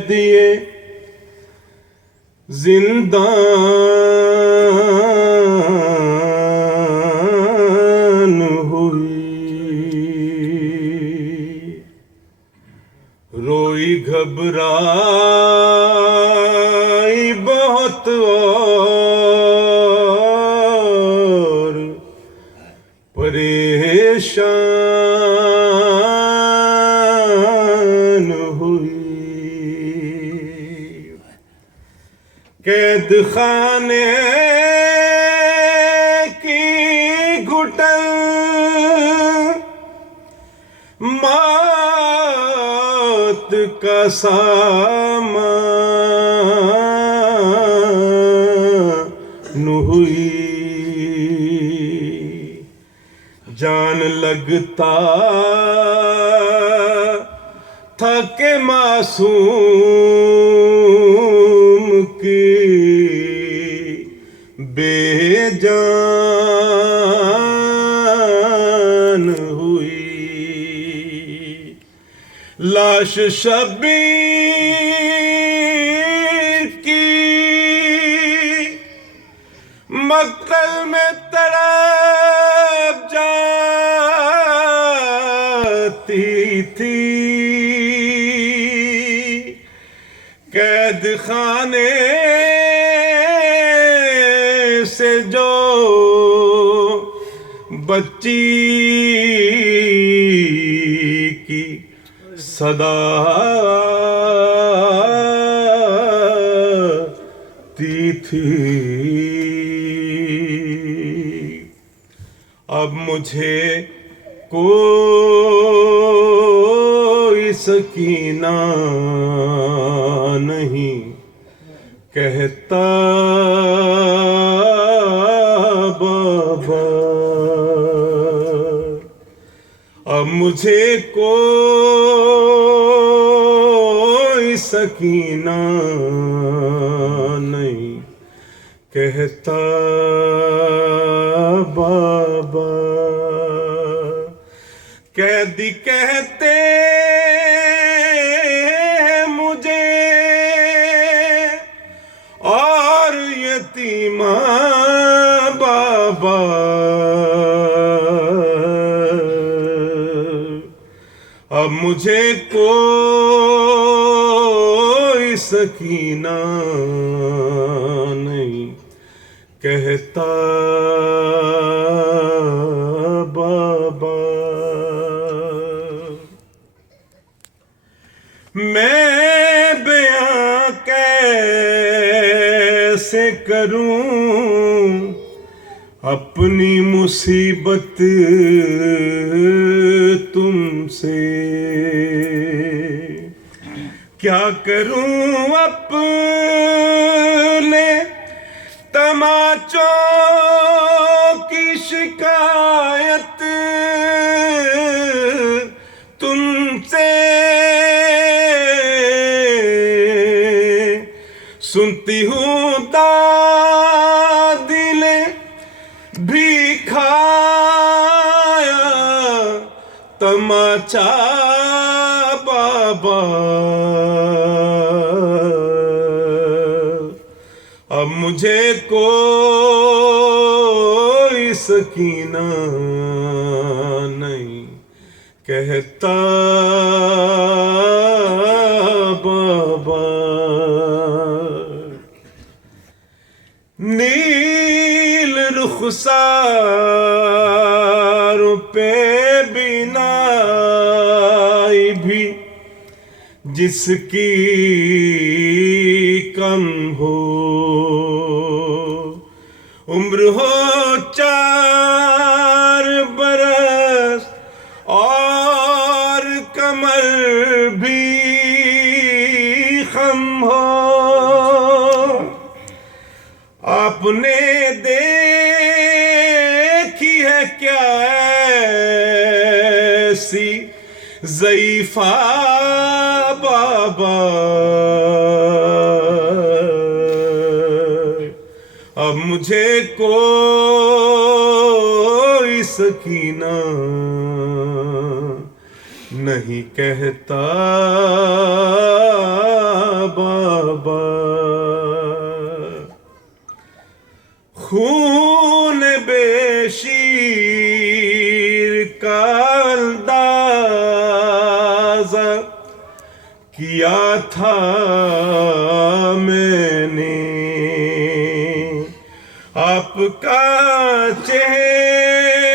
दिए जिंदान हुई, रोई घबराई बहुत और परेशान हुई। कैद खाने की घुटन मौत का सामान हुई। जान लगता था कि मासूम की बेजान हुई। लाश शब्बीर की मक्तल में तड़प जाती थी। कैद खाने से जो बच्ची की सदा थी। अब मुझे कोई सकीना नहीं कहता बाबा। अब मुझे कोई सकीना नहीं कहता बाबा। कैदी कहते मुझे और यतीमा बाबा। अब मुझे कोई सकीना नहीं कहता बाबा। मैं बयां कैसे करूं अपनी मुसीबत तुमसे। क्या करूं अपने तमाचों की शिकायत तुमसे। सुनती हूँ दादिले भी खाया तमाचा बाबा। अब मुझे कोई सकीना नहीं कहता बाबा। नील रुखसारों पे बिनाई भी जिसकी कम हो, उम्र हो 4 बरस और कमर भी खम हो। आपने देखी है क्या ऐसी ज़ईफ़ा बाबा। अब मुझे कोई सकीना नहीं कहता किया था मैंने, आपका चेहरा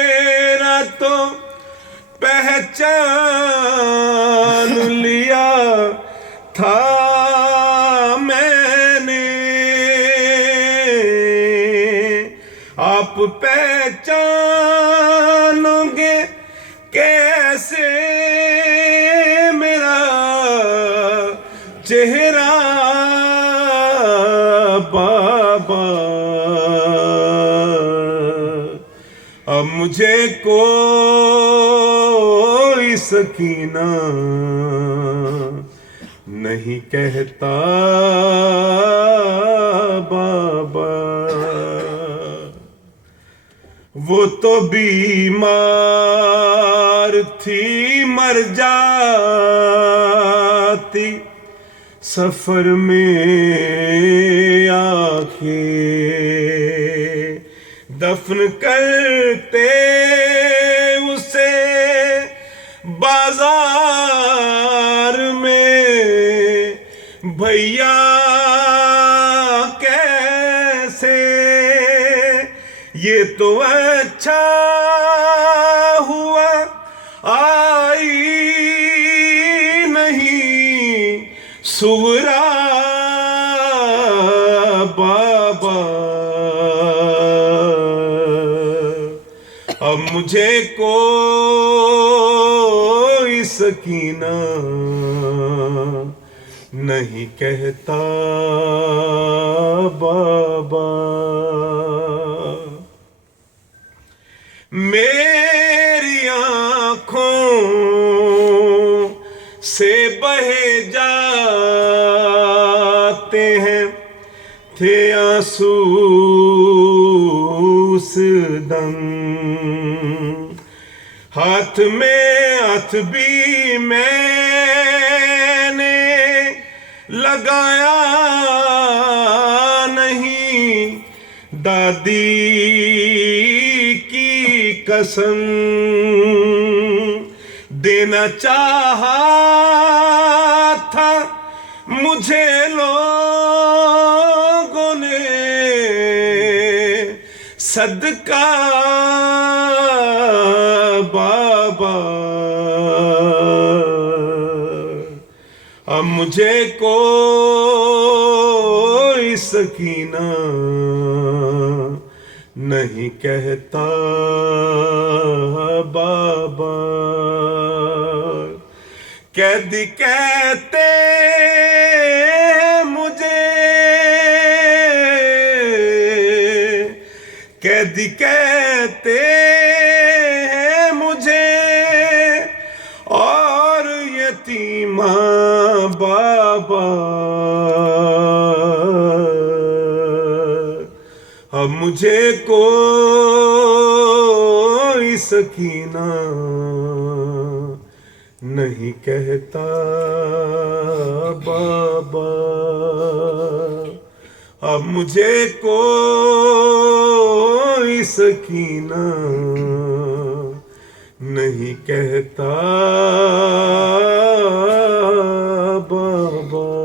तो पहचान लिया था मैंने, आप पहचानोगे कैसे मेरा चेहरा बाबा। अब मुझे कोई सकीना नहीं कहता बाबा। वो तो बीमार थी मर जाती सफर में आके, दफन करते उसे बाजार में भैया कैसे। ये तो अच्छा हुआ आई नहीं सुगरा बाबा। अब मुझे कोई सकीना नहीं कहता बाबा। मेरी आँखों से बहे जाते हैं थे आंसू उस दम, हाथ में हाथ भी मैंने लगाया नहीं, दादी की कसम देना चाहा था मुझे लोगों ने सदका बाबा। अब मुझे कोई सकीना नहीं कहता बाबा। कैदी कहते मुझे, कैदी कहते हैं मुझे और यतीमा बाबा। अब मुझे कोई सकीना नहीं कहता बाबा। अब मुझे कोई सकीना नहीं कहता बाबा।